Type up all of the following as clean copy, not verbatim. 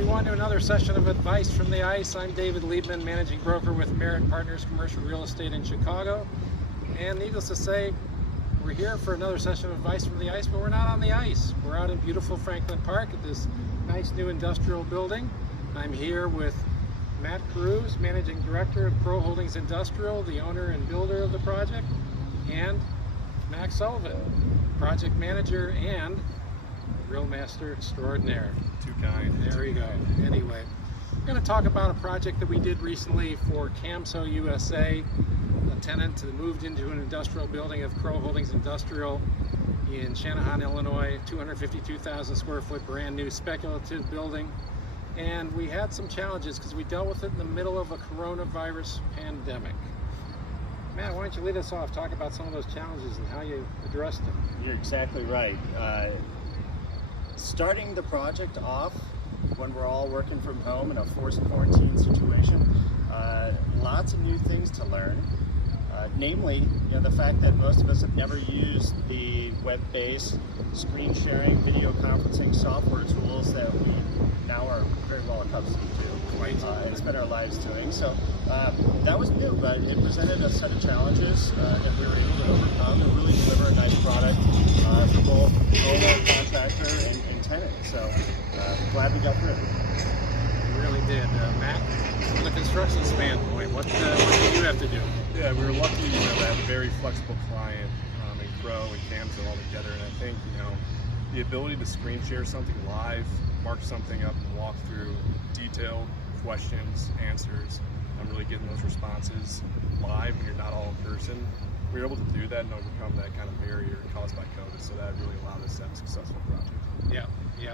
everyone, to another session of Advice from the Ice. I'm David Liebman, Managing Broker with Merit Partners Commercial Real Estate in Chicago. And needless to say, we're here for another session of Advice from the Ice, but we're not on the ice. We're out in beautiful Franklin Park at this nice new industrial building. I'm here with Matt Cruz, Managing Director of Crow Holdings Industrial, the owner and builder of the project, and Max Sullivan, Project Manager and Grill Master Extraordinaire. Too kind. There you go. Anyway, we're going to talk about a project that we did recently for Camso USA, a tenant that moved into an industrial building of Crow Holdings Industrial in Channahon, Illinois, 252,000 square foot brand new speculative building. And we had some challenges because we dealt with it in the middle of a coronavirus pandemic. Matt, why don't you lead us off, talk about some of those challenges and how you addressed them. You're exactly right. Starting the project off when we're all working from home in a forced quarantine situation, lots of new things to learn. Namely, the fact that most of us have never used the web-based screen sharing, video conferencing software tools that we now are very well accustomed to and spend our lives doing. So that was new, but it presented a set of challenges that we were able to overcome and really deliver a nice product for both owner, contractor, and tenant. So glad we got through it. You really did. Matt, from the construction standpoint, what did you have to do? Yeah, we were lucky, to have a very flexible client in Crow and Camso all together, and I think, the ability to screen share something live, mark something up, and walk through detailed questions, answers, and really getting those responses live when you're not all in person. We were able to do that and overcome that kind of barrier caused by COVID, so that really allowed us to have a successful project. Yeah.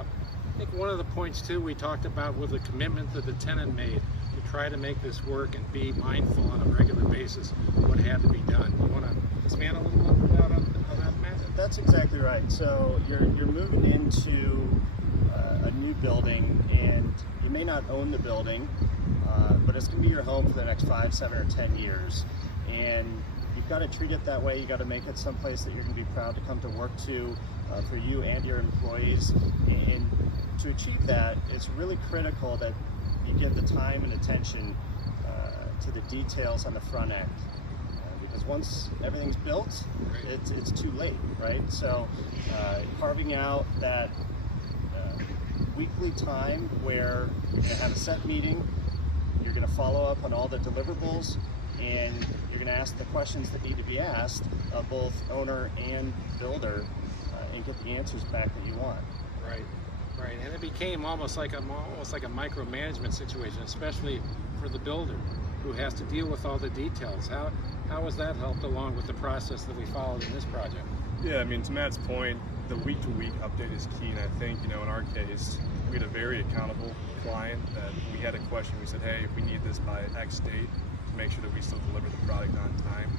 I think one of the points too we talked about was the commitment that the tenant made to try to make this work and be mindful on a regular basis what had to be done. You want to expand a little bit on that, Matt? That's exactly right. So you're moving into a new building, and you may not own the building, but it's going to be your home for the next 5, 7, or 10 years. And you've got to treat it that way. You've got to make it someplace that you're going to be proud to come to work to for you and your employees. And to achieve that, it's really critical that you give the time and attention to the details on the front end. Because once everything's built, it's too late, right? So carving out that weekly time where you're going to have a set meeting, you're going to follow up on all the deliverables, and you're going to ask the questions that need to be asked of both owner and builder and get the answers back that you want. Right, and it became almost like a micromanagement situation, especially for the builder who has to deal with all the details. How was that helped along with the process that we followed in this project? Yeah, to Matt's point, the week-to-week update is key, and I think, in our case, we had a very accountable client that we had a question. We said, hey, we need this by X date to make sure that we still deliver the product on time.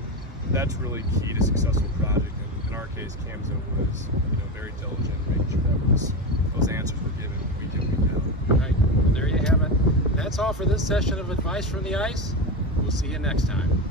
That's really key to a successful project, and in our case, Camso was, very diligent in making sure that those answers were given week in, week out. Right, well, there you have it. That's all for this session of Advice from the Ice. We'll see you next time.